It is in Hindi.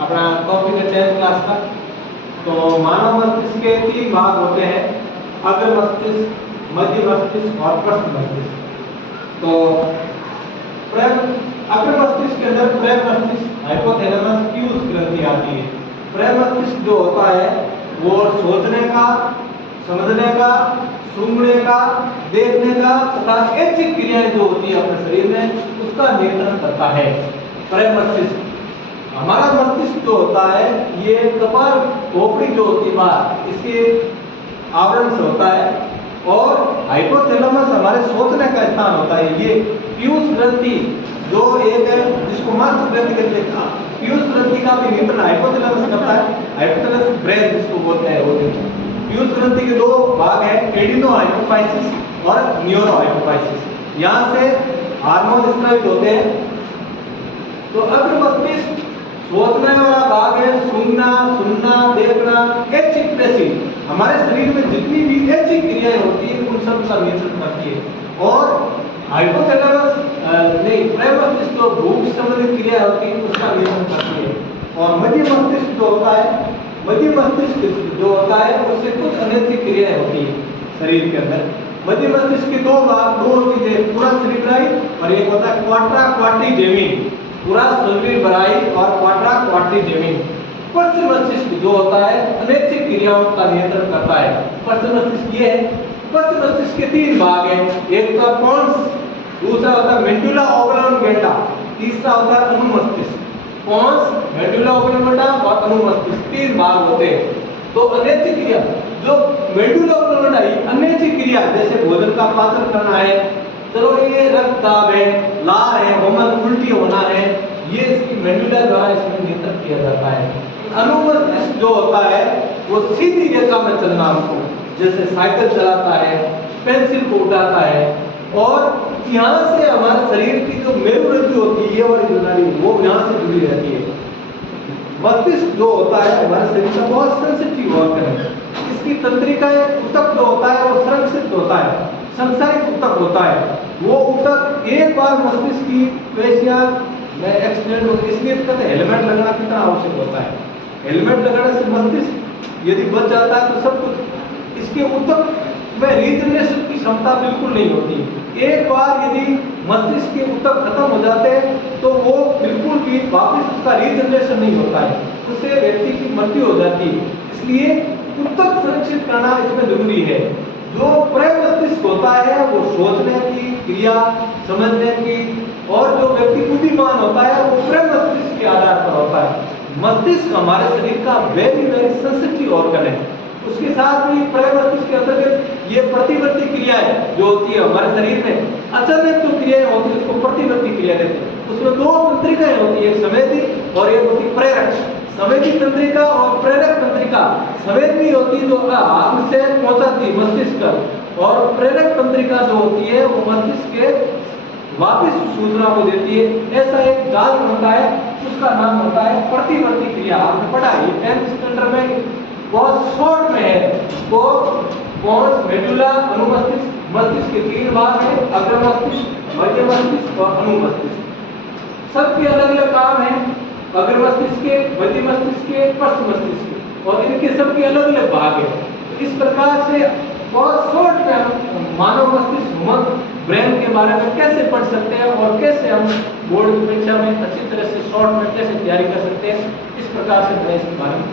अपना टॉपिक है 10th क्लास का। तो मानव मस्तिष्क के 3 भाग होते हैं, अग्र मस्तिष्क, मध्य मस्तिष्क और पृष्ठ मस्तिष्क। तो अग्र मस्तिष्क के अंदर प्रेम मस्तिष्क, हाइपोथैलेमस, पीयूष ग्रंथि आती है। प्रेम मस्तिष्क जो होता है वो सोचने का, समझने का, सूंघने का, देखने का तथा ऐच्छिक क्रियाएं जो होती है अपने शरीर में उसका नियंत्रण करता है। प्रेम मस्तिष्क, हमारा मस्तिष्क जो होता है ये कपाल खोपड़ी जो होती है बाहर इसके आवरण से होता है, और हाइपोथैलेमस हमारे सोचने का स्थान होता है। ये पीयूष ग्रंथि जो एक है जिसको मस्त ग्रंथि कहते हैं, पीयूष ग्रंथि का भी नियंत्रण हाइपोथैलेमस करता है। हाइपोथैलेमस ब्रेन जिसको बोलते हैं वो पीयूष ग्रंथि के 2 भाग है, एडिनो हाइपोफाइसिस और न्यूरो हाइपोफाइसिस। यहाँ से हार्मोन स्रावित होते हैं। तो अग्र मस्तिष्क सोचने वाला भाग है, सुनना, सुनना, देखना, ऐच्छिक पेशी, हमारे शरीर में जितनी भी ऐच्छिक क्रियाएं होती है उन सब का नियंत्रण करती है। और हाइपोथैलेमस प्रेम मस्तिष्क जो भूख संबंधित क्रिया होती है उसका नियंत्रण करती है। और मध्य मस्तिष्क जो होता है, मध्य मस्तिष्क जो होता है उससे कुछ अनैच्छिक क्रियाएं होती है शरीर के अंदर। मध्य मस्तिष्क के 2 भाग, 2 चीजें, पूरा सेरिब्राई और एक होता है क्वाड्रा क्वाड्रिजेमिन, पूरा शरीर बराई और क्वाड्रा क्वाड्रिजेमिन। पृष्ठ मस्तिष्क जो होता है अनैच्छिक क्रियाओं का नियंत्रण करता है। पृष्ठ मस्तिष्क ये है। पृष्ठ मस्तिष्क के 3 भाग हैं, एक तो पोन्स, दूसरा होता है मेडुला ओब्लांगेटा, तीसरा होता है अनुमस्तिष्क। पोन्स, मेडुला ओब्लांगेटा और अनुमस्तिष्क 3 भाग होते हैं। तो अनैच्छिक क्रिया जो मेडुला ओब्लांगेटा अनैच्छिक क्रिया जैसे भोजन का पाचन करना है, चलो ये रक्तदाब है, लार है, वमन उल्टी होना है, ये इसकी मेडुला द्वारा इसमें नियंत्रण किया जाता है। अनुमस्तिष्क जो होता है वो सीधी रेखा में चलना, हमको जैसे साइकिल चलाता है, पेंसिल को उठाता है, और यहाँ से हमारे शरीर की जो मेरुरज्जु होती है और वो यहाँ से जुड़ी रहती है। मस्तिष्क जो होता है हमारे शरीर का बहुत सेंसिटिव ऑर्गन है। इसकी तंत्रिकाएं, ऊतक जो होता है वो संरक्षित होता है, संसारिक ऊतक होता है। वो ऊतक एक बार मस्तिष्क की पेशियां में एक्सीडेंट हो, इसलिए कहते हैं हेलमेट लगाना कितना आवश्यक होता है। हेलमेट लगाने से मस्तिष्क यदि बच जाता है तो सब कुछ, इसके ऊतक में रीजनरेशन की क्षमता बिल्कुल नहीं होती। एक बार यदि मस्तिष्क के ऊतक खत्म हो जाते हैं तो वो बिल्कुल भी वापस उसका रीजनरेशन नहीं होता है, उससे व्यक्ति की मृत्यु हो जाती है। इसलिए ऊतक संरक्षित करना इसमें जरूरी है। जो प्रेम मस्तिष्क होता है वो सोचने की क्रिया, समझने की, और जो व्यक्ति बुद्धिमान होता है वो प्रेम मस्तिष्क के आधार पर होता है। मस्तिष्क हमारे शरीर का वेरी सेंसिटिव ऑर्गन है। उसके साथ में प्रेम मस्तिष्क के अंतर्गत ये प्रतिवर्ती क्रियाएं जो होती है हमारे शरीर में, अचानक जो क्रियाएं होती है उसको प्रतिवर्ती क्रिया कहते हैं। उसमें 2 तंत्रिकाएं होती है, एक संवेदी और एक होती है प्रेरक। संवेदी तंत्रिका और प्रेरक तंत्रिका, संवेदी होती है जो आंख से पहुंचाती है मस्तिष्क तक, और प्रेरक तंत्रिका जो होती है वो मस्तिष्क के वापस सूचना को देती है। ऐसा एक जाल बनता है, उसका नाम होता है प्रतिवर्ती क्रिया। आपने पढ़ा है 10th स्टैंडर्ड में, बहुत शॉर्ट में है। तो पोन्स, मेडुला, अनुमस्तिष्क, मस्तिष्क के 3 भाग है, अग्र मस्तिष्क, मध्य मस्तिष्क और अनुमस्तिष्क। सबके अलग अलग काम है, अग्र मस्तिष्क के, मध्य मस्तिष्क के, पृष्ठ मस्तिष्क के, और इनके सबके अलग अलग भाग है। इस प्रकार से बहुत शॉर्ट में हम मानव मस्तिष्क ब्रेन के बारे में कैसे पढ़ सकते हैं और कैसे हम बोर्ड की परीक्षा में अच्छी तरह से शॉर्ट में कैसे तैयारी कर सकते हैं, इस प्रकार से मैं इसके बारे में